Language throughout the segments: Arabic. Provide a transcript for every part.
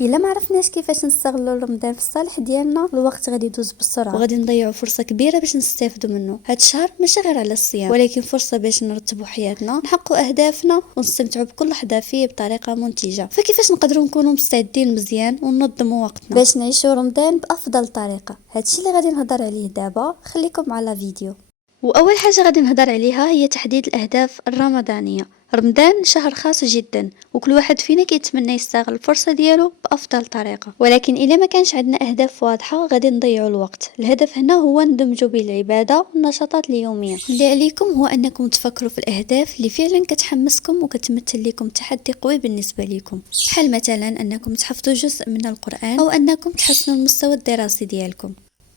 الا ما عرفناش كيفاش نستغلوا رمضان في الصالح ديالنا، الوقت غادي يدوز بسرعه وغادي نضيعوا فرصه كبيره باش نستافدوا منه. هاد الشهر ماشي غير على الصيام، ولكن فرصه باش نرتبوا حياتنا، نحققوا اهدافنا ونستمتعوا بكل لحظه فيه بطريقه منتجه. فكيفاش نقدروا نكونوا مستعدين مزيان وننظموا وقتنا باش نعيشوا رمضان بافضل طريقه؟ هادشي اللي غادي نهضر عليه دابا، خليكم على فيديو. واول حاجه غادي نهضر عليها هي تحديد الاهداف الرمضانيه. رمضان شهر خاص جدا، وكل واحد فينا كيتمنى يستغل الفرصه ديالو بافضل طريقه، ولكن الا ما كانش عندنا اهداف واضحه غادي نضيعوا الوقت. الهدف هنا هو ندمجوا بين العباده والنشاطات اليوميه. اللي عليكم هو انكم تفكروا في الاهداف اللي فعلا كتحمسكم وكتمثل لكم تحدي قوي بالنسبه لكم، بحال مثلا انكم تحفظوا جزء من القران او انكم تحسنوا المستوى الدراسي ديالكم.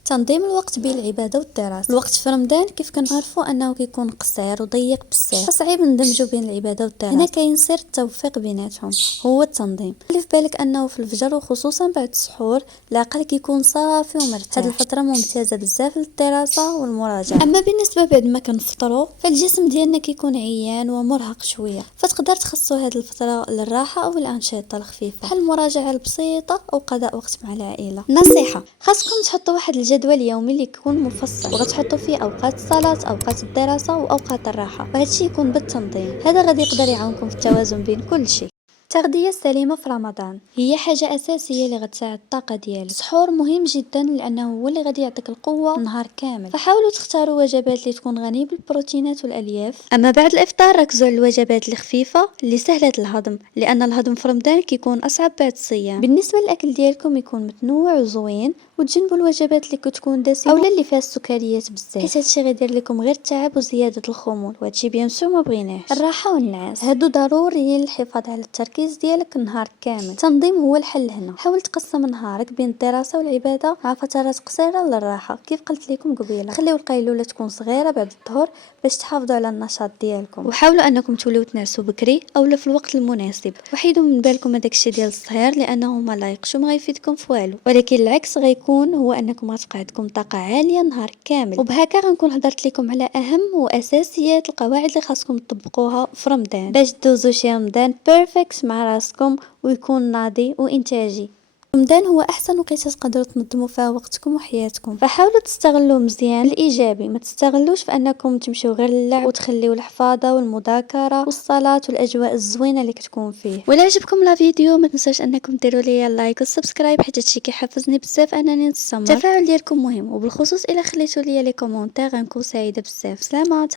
تنظيم الوقت بين العباده والدراسه. الوقت في رمضان كيف كنعرفوا انه كيكون قصير وضيق بزاف، فصعيب ندمجوا بين العباده والدراسه. هنا كاين سر التوفيق بيناتهم، هو التنظيم. خلي في بالك انه في الفجر وخصوصا بعد السحور العقل كيكون صافي ومرتاح. هذه الفتره ممتازه بزاف للدراسه والمراجعه. اما بالنسبه بعد ما كنفطروا فالجسم ديالنا كيكون عيان ومرهق شويه، فتقدر تخصوا هذه الفتره للراحه او الانشطه الخفيفه بحال المراجعه البسيطه او قضاء وقت مع العائله. نصيحه، خاصكم تحطوا واحد الجدول يومي اللي يكون مفصل، وغتحطوا فيه اوقات الصلاه، اوقات الدراسه واوقات الراحه، وهادشي يكون بالتنظيم. هذا غادي يقدر يعاونكم في التوازن بين كل شيء. التغذية السليمة في رمضان هي حاجة أساسية اللي غتساعد الطاقة ديالك. السحور مهم جدا لأنه هو اللي غادي يعطيك القوة النهار كامل، فحاولوا تختاروا وجبات اللي تكون غنية بالبروتينات والألياف. أما بعد الإفطار ركزوا على الوجبات الخفيفة اللي سهلة الهضم، لأن الهضم في رمضان كيكون أصعب بعد الصيام. بالنسبة للأكل ديالكم يكون متنوع وزوين، وتجنبوا الوجبات اللي كتكون دسمه اولا اللي فيها السكريات بزاف، حيت هادشي غيدير لكم غير التعب وزياده الخمول، وهادشي بيان سور ما بغيناش. الراحه والنعاس هادو ضروريين للحفاظ على التركيز ديالك النهار كامل. التنظيم هو الحل هنا. حاول تقسم نهارك بين الدراسه والعباده مع فترات قصيره للراحه كيف قلت لكم قبيله. خليو القيلوله تكون صغيره بعد الظهر باش تحافظوا على النشاط ديالكم، وحاولوا انكم توليو تنعسوا بكري اولا في الوقت المناسب. وحيدوا من بالكم هذاك الشيء ديال السهر لانه ما لايقش وما غيفيدكم في والو، ولكن العكس غيكون هو انكم غتبقى عندكم طاقه عاليه نهار كامل. وبهكا غنكون هضرت لكم على اهم واساسيات القواعد اللي خاصكم تطبقوها في رمضان باش تدوزوا شي رمضان بيرفكت مع راسكم ويكون ناضي وانتاجي. رمضان هو احسن وقت تقدروا تنظموا فيها وقتكم وحياتكم، فحاولوا تستغلوا مزيان الايجابي، ما تستغلوش في انكم تمشيو غير للعب وتخليوا الحفاظه والمذاكره والصلاه والاجواء الزوينه اللي كتكون فيه. ولا عجبكم لا فيديو ما تنسوش انكم ديروا لي لايك والسبسكرايب، حيت هادشي كيحفزني بزاف انني نستمر. التفاعل ديالكم مهم، وبالخصوص الا خليتوا لي لي كومونتير غنكون سعيده بزاف. سلامات.